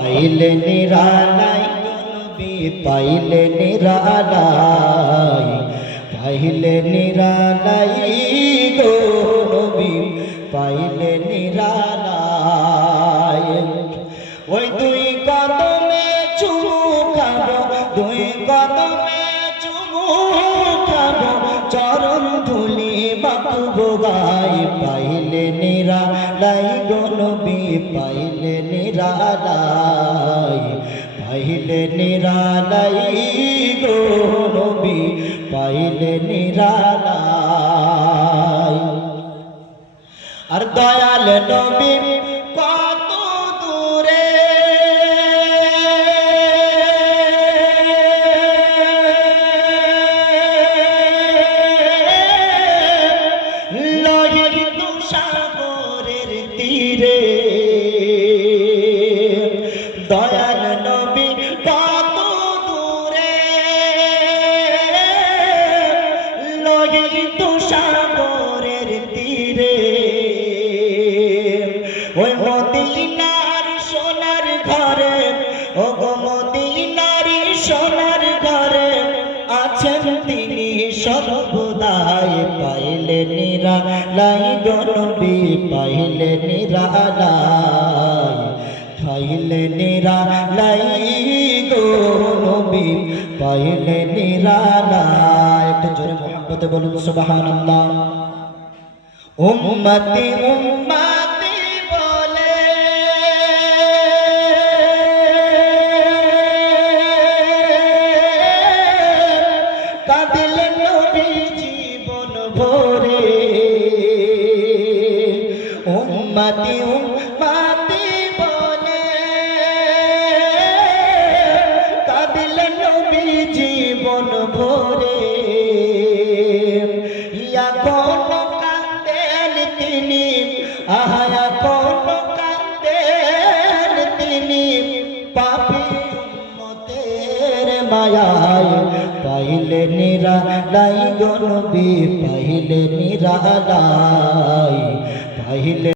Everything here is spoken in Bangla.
পাইলে নিরালাই নবী পাইলে নিরালাই পাইলে নিরালাই গো নবী পাইলে নিরালাই ওই দুই কদমে চুমু খাবো দুই কদমে চুমু খাবো চরণ ধুলি বাবু গাই পাইলে নিরালাই গো নবী পাইলে নিরালাই পাইলে নিরালাই গো নবী পাইলে নিরালাই আর দয়াল নবী কত দূরে লোহিত সাগরের তীরে দয়াল নবী কত দূরে লোহিত সাগরের তীরে ওই মদিনার সোনার ঘরে ও গো মদিনার সোনার ঘরে আছেন তিনি সর্বদাই পাইলে নিরালাই গো নবী পাইলে নিরালাই পাইলে নিরালাই গো নবী পাইলে নিরালাই একটু জোরে মুহাব্বতে বলুন সুবহানাল্লাহ উম্মতি উম্মতি বলে কাঁদিলেন নবী জীবন ভরে উম্মতি উম্মতি বলে কাঁদিলেন নবী জীবন ভরে ইয়া কোন কাঁদেন তিনি আহা কোন কাঁদেন তিনি পাপী উম্মতের মায়ায় পাইলে নিরালাই গো নবী পাইলে নিরালাই পাইলে